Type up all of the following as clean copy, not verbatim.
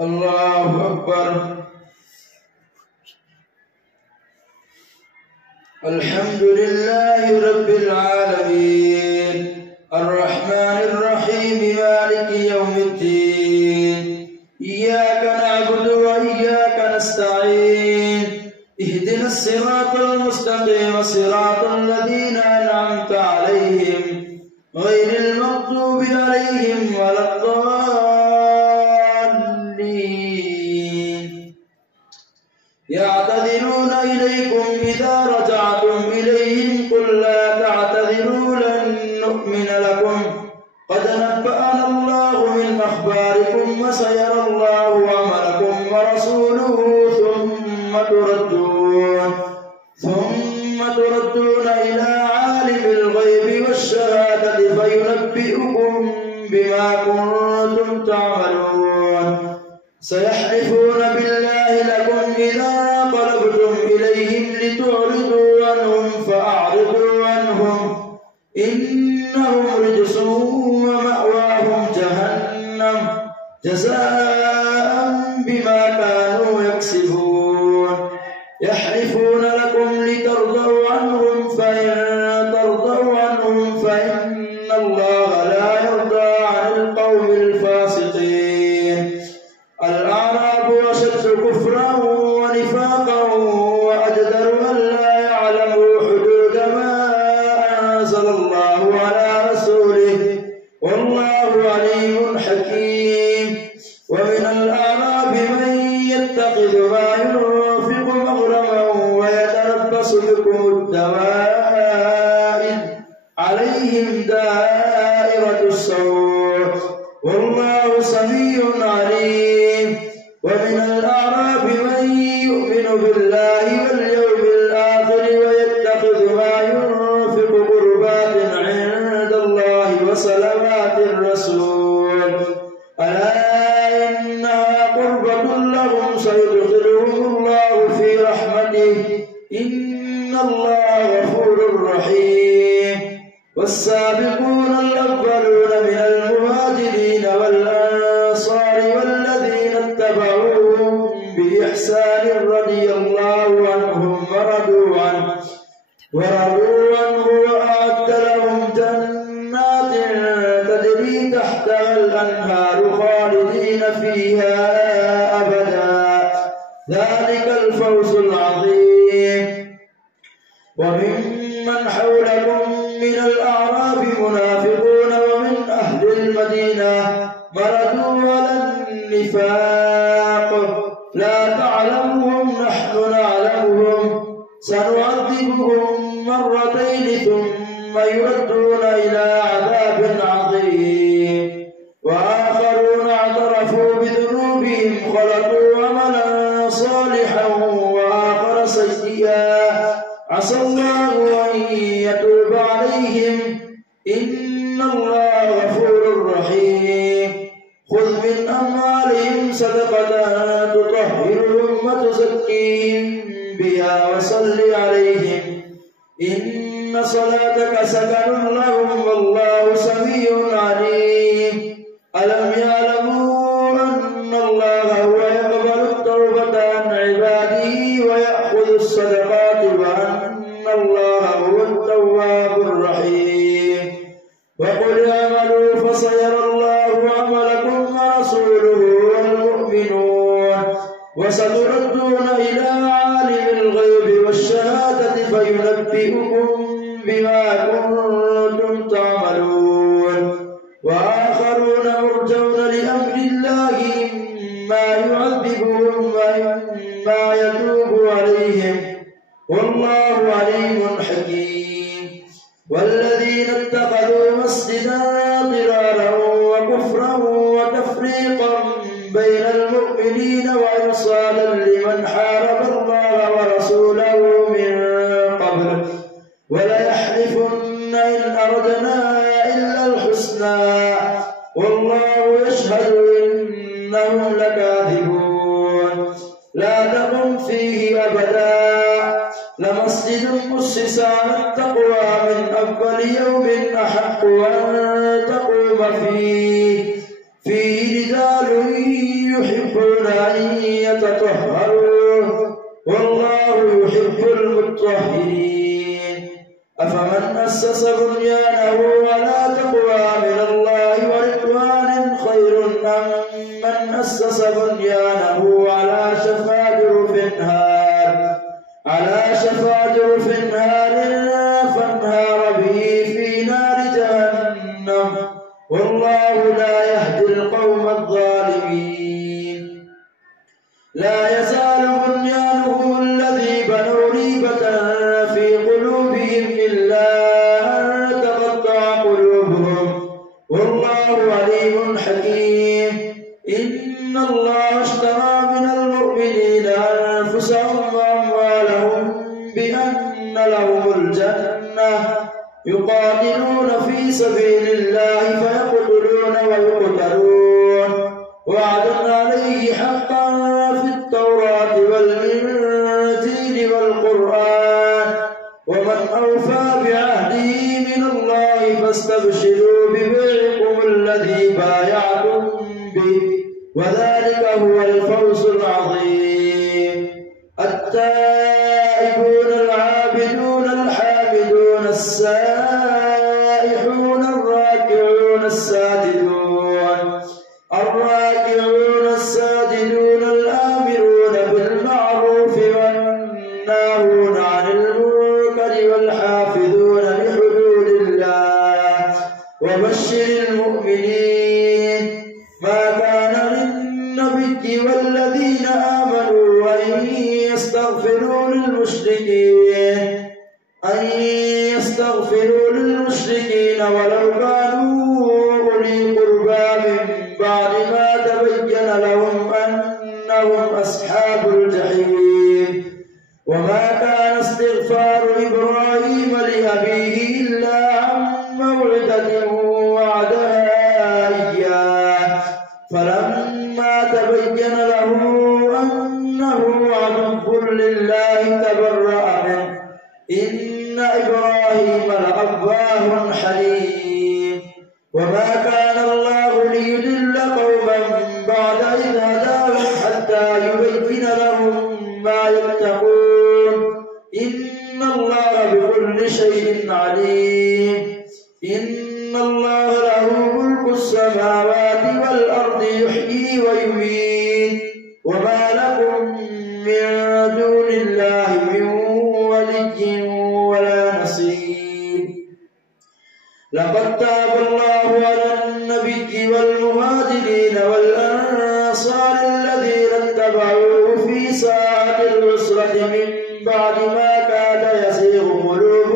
الله أكبر. الحمد لله رب العالمين الرحمن الرحيم مالك يوم الدين إياك نعبد وإياك نستعين اهدنا الصراط المستقيم صراط الذين أنعمت عليهم غير المغضوب عليهم ولا الضالين. يعتذرون إليكم إذا رجعتم إليهم قل لا تعتذروا لن نؤمن لكم قد نبأنا الله من أخباركم وسيرى الله عملكم ورسوله ثم تردون إلى عالم الغيب والشهادة فينبئكم بما كنتم تعملون. سيحلفون بالله لكم إذا انقلبتم إليهم لتعرضوا عنهم فأعرضوا عنهم إنهم رجس ومأواهم جهنم جزاء بما كانوا يكسبون. يحلفون لكم لترضوا عنهم فإن ترضوا عنهم فإن الله لا يرضى عن القوم الفاسقين. الأعراب أشد كفرا ونفاقا وأجدر ألا يعلموا حدود ما أنزل الله على رسوله والله عليم حكيم. ومن الأعراب من يتخذ ما ينفق مغرما ويتربص بكم الدوائر عليهم دائرة السوء والله سميع عليم. ومن الأعراب من يؤمن بالله واليوم الآخر ويتخذ ما ينفق قربات عند الله وصلوات الرسول ألا إنها قربة لهم سيدخلهم الله في رحمته إن الله غفور رحيم. والسابقون الأولون من المهاجرين والأنصار والذين اتبعوهم بإحسان رضي الله عنهم ورضوا عنه وأعد لهم جنات تجري تحتها الأنهار خالدين فيها أبدا ذلك الفوز العظيم. وممن حولكم من الأعراب منافقون ومن أهل المدينة مردوا على النفاق لا تعلمهم نحن نعلمهم سنعذبهم مرتين ثم يردون إلى عذاب عظيم. وآخرون اعترفوا بذنوبهم خلقوا عملا صالحا وآخر سيئا عسى الله أن يتوب عليهم إن الله غفور رحيم. خذ من أموالهم صدقة تطهرهم وتزكيهم بها وصل عليهم إن صلاتك سكن لهم والله سميع عليم. ألم يعلموا أن الله هو يقبل التوبة عن عباده ويأخذ الصدقات وأن الله هو التواب الرحيم. وقل اعملوا فسيرى الله عملكم ورسوله والمؤمنون وستردون إلى عالم الغيب والشهادة فينبئكم بما كنتم تعملون. وآخرون مرجون لأمر الله إما يعذبهم وإما يتوب عليهم والله عليم حكيم. والذين اتخذوا مسجدا ضرارا وكفرا وتفريقا بين المؤمنين وإرصادا لمن حارب الله ورسوله من قبل وليحلفن إن أردنا إلا الحسنى والله يشهد إنهم لكاذبون. لا تقم فيه أبدا لمسجد أسس على التقوى من أول يوم أحق أن تقوم فيه رجال يحبون أسس بنيانه على شفا جرف هار فانهار به في نار جهنم والله لا يهدي القوم الظالمين. لا يزال بنيانهم الذي بنوا ريبة في قلوبهم إلا أن تقطع قلوبهم والله عليم حكيم. إن الله اشترى من المؤمنين أنفسهم وأموالهم بأن لهم الجنة يقاتلون في سبيل الله فيقتلون ويقتلون وعدا عليه حقا في التوراة والإنجيل والقرآن ومن أوفى بعهده من الله فاستبشروا ببيعكم الذي بايعتم به وذلك هو الفوز العظيم. التائبون العابدون الحامدون السائحون الراكعون الساجدون الآمرون بالمعروف والناهون عن المنكر والحافظون لحدود الله وبشر المؤمنين. ما كان للنبي والذين آمنوا أن يستغفروا للمشركين ولو كانوا أولي قربى من بعد ما تبين لهم أنهم أصحاب الجحيم. وما كان استغفار إبراهيم لأبيه إلا عن موعدة وعدها إياه فلما تبين له أنه عدو لله تبرأ منه إن إبراهيم لأواه حليم. وما كان الله ليضل قوما بعد إذ هداهم حتى يبين لهم ما يتقون إن الله بكل شيء عليم. إن الله له ملك السماوات والأرض يحيي ويميت وما لكم من دون الله من ولي ولا نصير. لقد تاب الله على النبي والمهاجرين والأنصار الذين اتبعوه في ساعة العسرة من بعد ما كاد يزيغ قلوب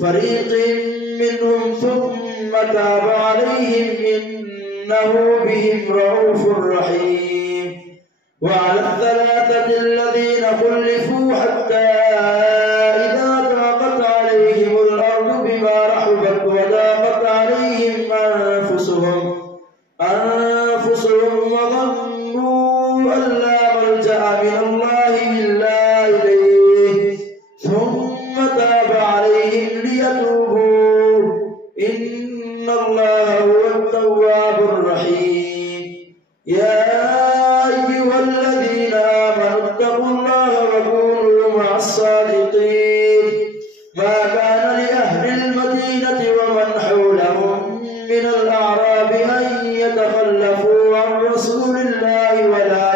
فريق منهم ثم تاب عليهم إنه بهم رؤوف رحيم. وعلى الثلاثة الذين خلفوا حتى إذا ضاقت عليهم الأرض بما رحبت وضاقت عليهم أنفسهم وظنوا أن لا ملجأ من الله إلا إليه ثم تاب عليهم ليتوبوا إن الله هو التواب الرحيم. يا أيها الذين آمنوا اتقوا الله وكونوا مع الصادقين. ما كان لأهل المدينة ومن حولهم من الأعراب أن يتخلفوا عن رسول الله ولا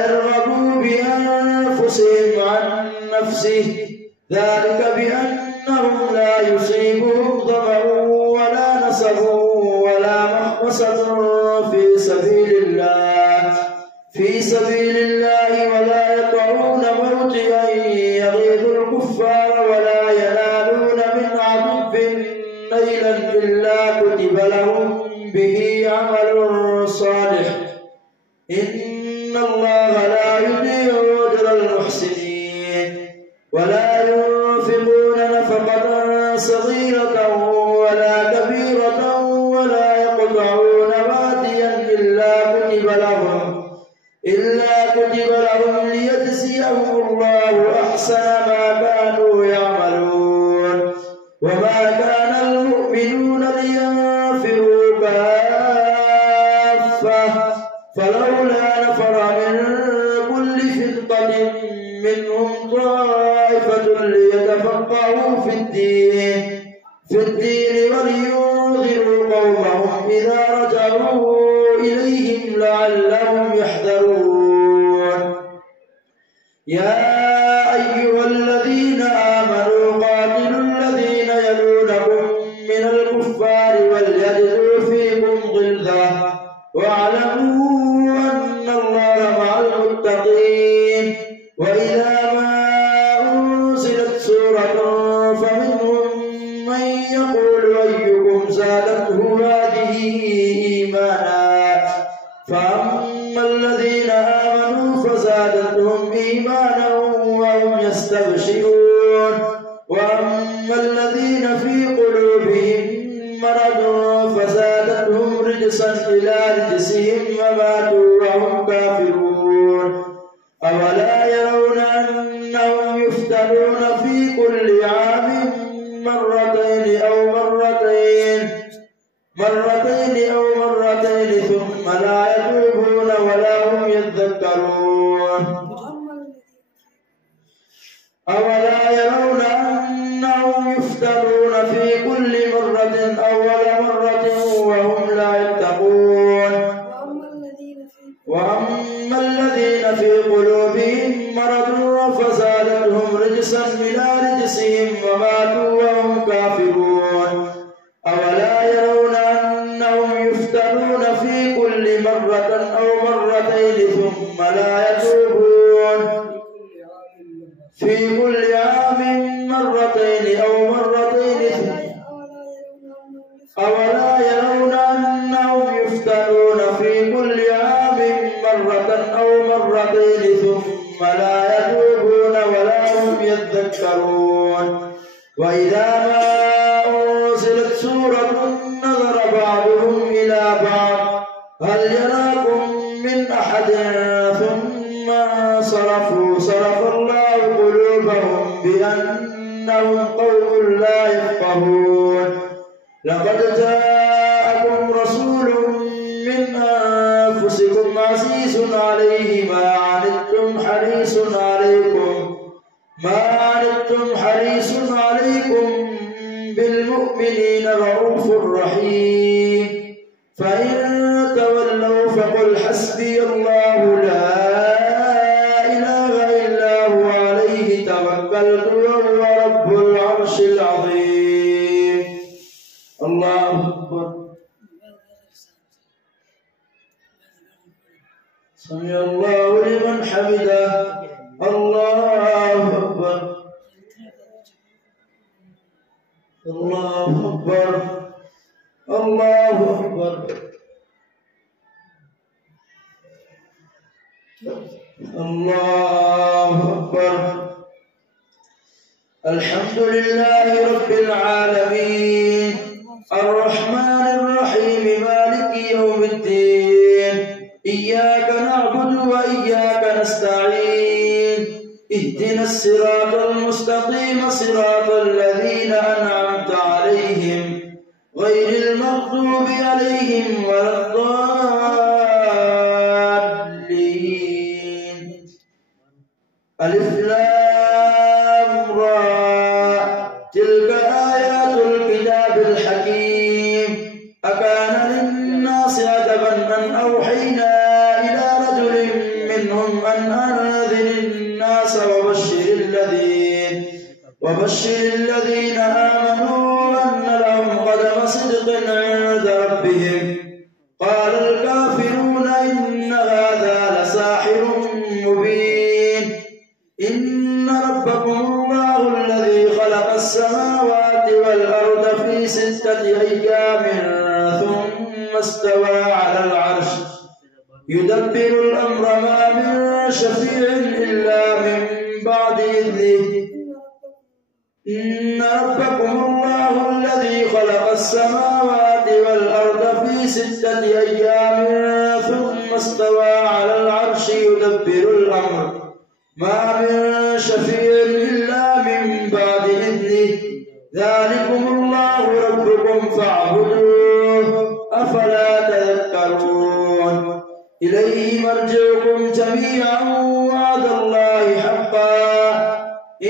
يرغبوا بأنفسهم عن نفسه ذلك بأنهم لا يصيبهم ظمأ ولا نصب ولا مخمصة في سبيل الله ولا يطعون موطئا يغيظ الكفار ولا ينالون من عدو نيلا إلا كتب لهم به عمل صالح إن الله لا يضيع أجر المحسنين. ولا ينفقون نفقة صغيرة ولا كبيرة ولا يقطعون واديا إلا كتب لهم ليجزيهم الله أحسن ما كانوا يعملون. وما كان المؤمنون لينفروا كافة فلولا نفر من كل فرقة منهم طائفة ليتفقهوا في الدين ولينذروا قومهم إذا رجعوا إليهم لعلهم يحذرون يا أيها الذين آمنوا قاتلوا الذين يلونكم من الكفار وليجدوا فيكم غلظة واعلموا أن الله مع المتقين وإذا ما أنزلت سورة فمنهم من يقول أيكم زادته هذه إيمانا فأما الذين آمنوا فزادتهم إيمانا وهم يستبشرون وأما الذين في قلوبهم مرض فزادتهم رجسا إلى رجسهم وماتوا وهم كافرون أولا يرون أنهم يفتنون في كل عام مرتين أو مرتين ثم لا يتوبون ولا هم يذكرون أولا يرون أنهم يفتنون في كل مرة أول مرة وهم لا يتقون وأما الذين في قلوبهم مرض فزادتهم رجسا إلى رجسهم وماتوا وهم كافرون أولا يرون أنهم يفتنون في كل مرة أو مرتين ثم لا يتوبون في كل عام مرتين أو مرتين أولا يرون أنهم يفتنون في كل عام مرة أو مرتين ثم لا يتوبون ولا هم يذكرون وإذا ما أنزلت سورة نظر بعضهم إلى بعض هل يراكم من أحد ثم صرف الله قلوبهم بأنهم قوم لا يفقهون لقد جاءكم رسول من أنفسكم عزيز عليه ما عنتم حريص عليكم بالمؤمنين رؤوف رحيم فإن تولوا فقل حسبي الله لا إله إلا هو عليه توكلت وهو رب العرش العظيم الله أكبر سمع الله لمن حمده الله أكبر الله أكبر الله أكبر الله أكبر الحمد لله رب العالمين الرحمن الرحيم مالك يوم الدين إياك نعبد وإياك نستعين اهدنا الصراط المستقيم صراط الذين أنعمت عليهم غير المغضوب عليهم ولا الضالين ألف لام را تلك آيات الكتاب الحكيم أكان للناس عجبا أن أوحينا إلى رجل منهم أن أنذر الناس وبشر الذين آمنوا أن لهم قدم صدق عند ربهم قال الكافرون إن هذا لساحر مبين إن ربكم الله الذي خلق السماوات والأرض في 6 أيام ثم استوى على العرش يدبر الأمر ما من شفيع إلا من بعد إذنه إن ربكم الله الذي خلق السماوات والأرض في 6 أيام ثم استوى على العرش يدبر الأمر ما من شفيع إلا من بعد إذنه ذلكم الله ربكم فاعبدوه أفلا تذكرون إليه مرجعكم جميعا وعد الله حقا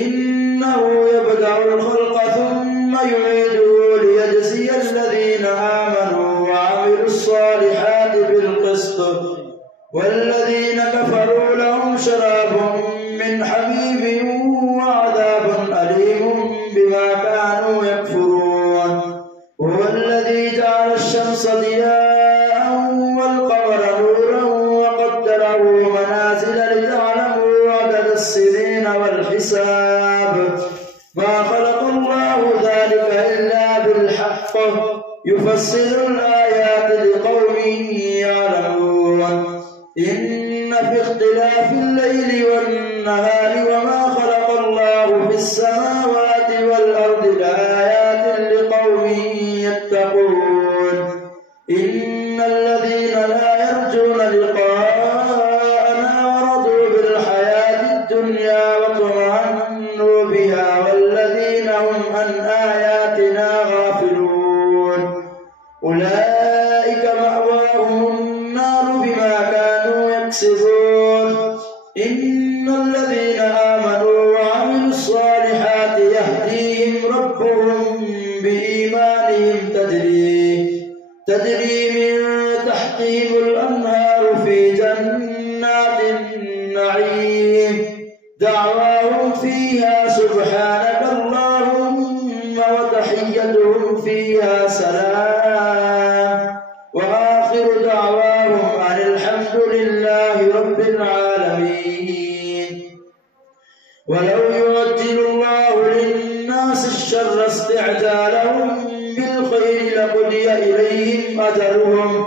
إنه يبدأ الخلق ثم يعيده ليجزي الذين آمنوا وعملوا الشمس ضياء والقمر نورا وقدره منازل لتعلموا عدد السنين والحساب ما خلق الله ذلك إلا بالحق يفسر الآيات لقوم يعلمون إن في اختلاف الليل والنهار وما خلق الله في السماوات والأرض لآيات لقوم يتقون إن الذين لا يرجون لقاءنا ورضوا بالحياة الدنيا واطمأنوا بها والذين هم عن آياتنا غافلون أولئك مأواهم النار بما كانوا يكسبون إن الذين آمنوا وعملوا الصالحات يهديهم ربهم بإيمانهم تجري من تحتهم الأنهار في جنات النعيم دعواهم فيها سبحانك اللهم وتحيتهم فيها سلام وآخر دعواهم أن الحمد لله رب العالمين. ولو يعجل الله للناس الشر استعجالهم بالخير لقضي إليهم أجلهم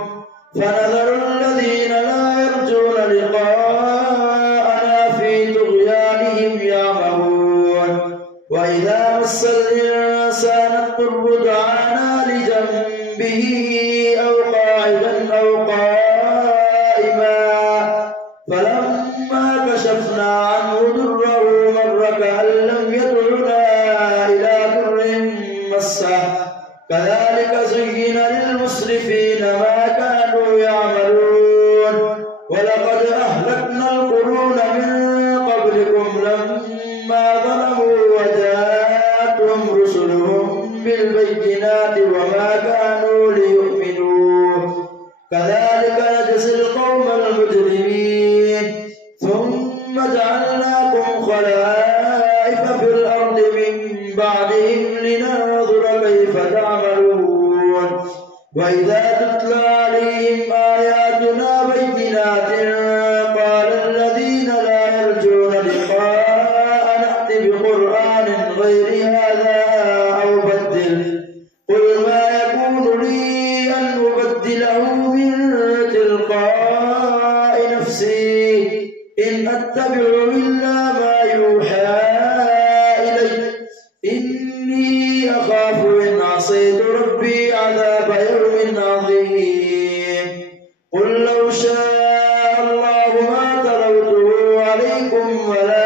فنذر الذين لا يرجون لقاءنا في طغيانهم يعمهون وإذا مس الإنسان الضر دعانا لجنبه أو قاعدا أو قائما فلما كشفنا عنه ضره مر كأن لم يدعنا إلى ضر مسه كذلك زين للمسرفين ما كانوا يعملون ولقد أهلكنا القرون من قبلكم لما ظلموا وجاءتهم رسلهم بالبينات وما كانوا ليؤمنوا كذلك نجزي القوم المجرمين ثم جعلناكم خلائف في الأرض من بعدهم لننظر كيف تعملون وإذا تتلى عليهم آياتنا بينات قال الذين لا يرجون لقاء نأت بقرآن غير هذا أو بدل قل ما يكون لي أن أبدله من تلقاء نفسي إن أتبع إلا ما يوحى إلي إني أخاف إن عصيت ربي عذاب يوم عظيم قل لو شاء الله ما تلوته عليكم ولا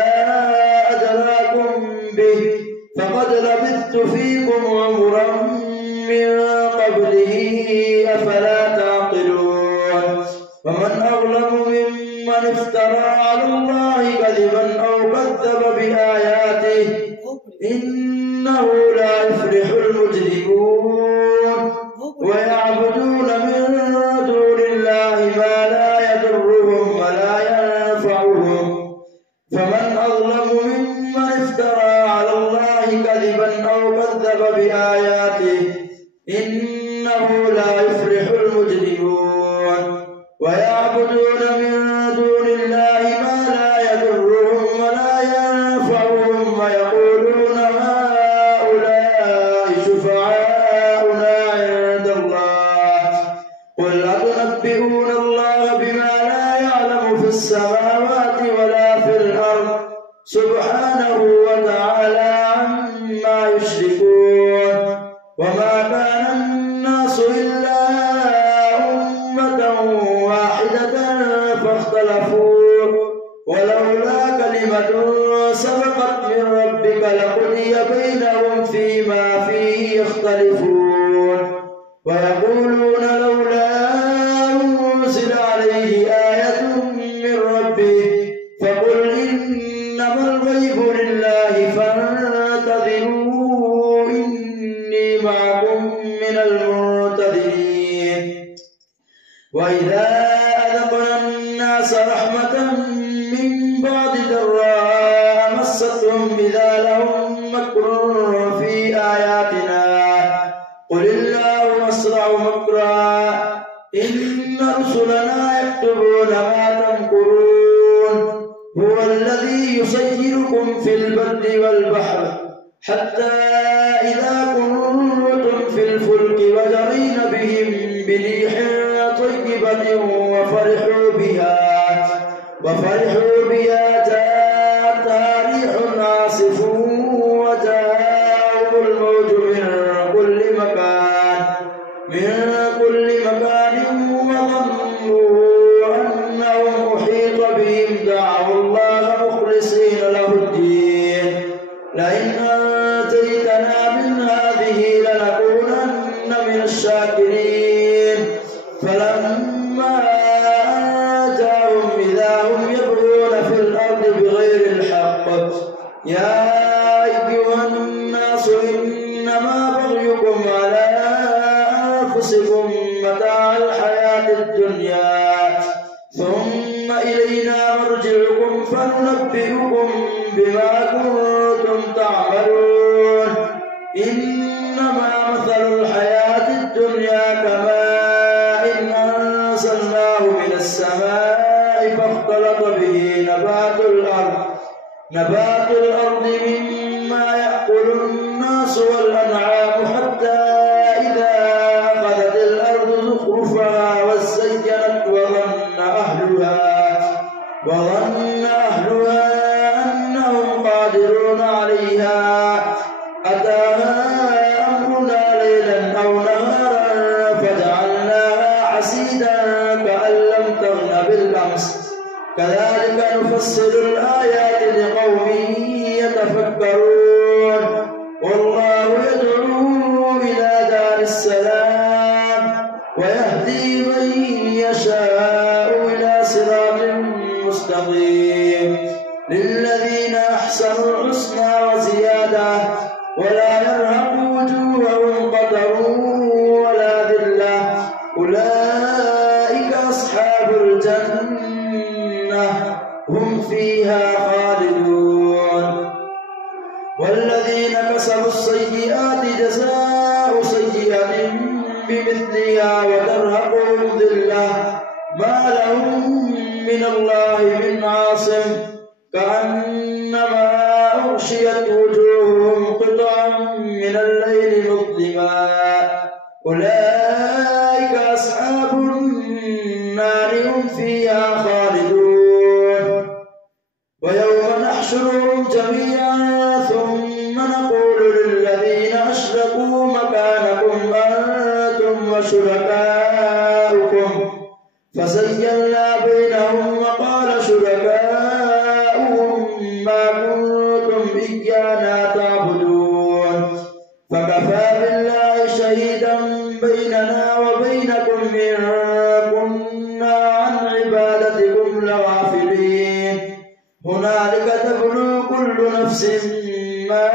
أدراكم به فقد لبثت فيكم عمرا من قبله أفلا تعقلون ومن أظلم ممن افترى على الله كذبا أو كذب بآياته إنه لا يفلح المجرمون ويعبدون من دون الله ما لا يضرهم ولا ينفعهم فمن أظلم ممن افترى على الله كذبا أو كذب بآياته إنه لا يفلح المجرمون ويعبدون من دون الله ما لا يضرهم ولا ينفعهم ويقولون هؤلاء شفعاؤنا عند الله قل أتنبئون الله بما لا يعلم في السماوات ولا في الأرض سبحانه وتعالى عما يشركون وما كان الناس إلا أمة واحدة فاختلفوا ولولا كلمة سبقت من ربك لقضي بينهم فيما فيه يختلفون ويقولون لولا أنزل عليه آية من ربه فقل إنما الغيب لله فانتظروا إني معكم من المنتظرين وإذا أذقنا الناس رحمة من بعد ضراء مستهم إذا لهم مكر في آياتنا قل الله والله أسرع مكرا إن رسلنا يكتبون ما تمكرون هو الذي يسيركم في البر والبحر حتى إذا كنتم في الفلك وجرين بهم بريح طيبة وفرحوا بها جاءتها ريح عاصف وجاءهم الموج من كل مكان وظنوا أنهم أحيط بهم دعوا الله مخلصين له الدين لئن أنجيتنا من هذه لنكونن من الشاكرين فلما أنجاهم إذا هم يبغون في الأرض بغير الحق يا أيها الناس إنما بغيكم على أنفسكم متاع الحياة الدنيا ثم إلينا مرجعكم فننبئكم بما كنتم تعملون إنما مثل الحياة الدنيا كماء إن أنزلناه من السماء فاختلط به نبات الأرض مما يأكل الناس والأنعام حتى إذا أخذت الأرض زخرفها وزينت وظن أهلها أنهم قادرون عليها أتاها أمرنا ليلا أو نهارا فجعلناها حصيدا كأن لم تغن بالأمس كذلك نفصل الآيات لقوم يتفكرون والله يدعو إلى دار السلام ويهدي من يشاء إلى صراط مستقيم للذين أحسنوا الحسنى وزيادة ولا يرهق وجوههم قتر ولا ذلة أولئك أصحاب الجنة هم فيها خالدون والذين كسبوا السيئات جزاء سيئة بمثلها وترهقهم ذلة ما لهم من الله من عاصم كأنما أغشيت وجوههم قطعا من الليل مظلما أولئك أصحاب النار هم فيها خالدون ويوم نحشرهم جميعا ثم نقول للذين أشركوا مكانكم أنتم وشركاؤكم فزيّلنا بينهم وقال شركاؤهم ما كنتم إيانا تعبدون فكفى بالله شهيدا بيننا وبينكم إن كنا عن عبادتكم لغافلين هنالك تبلو كل نفس ما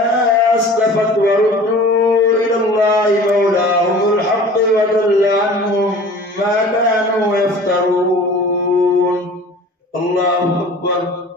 أسلفت وردوا إلى الله مولاهم الحق وضل عنهم ما كانوا يفترون الله أكبر.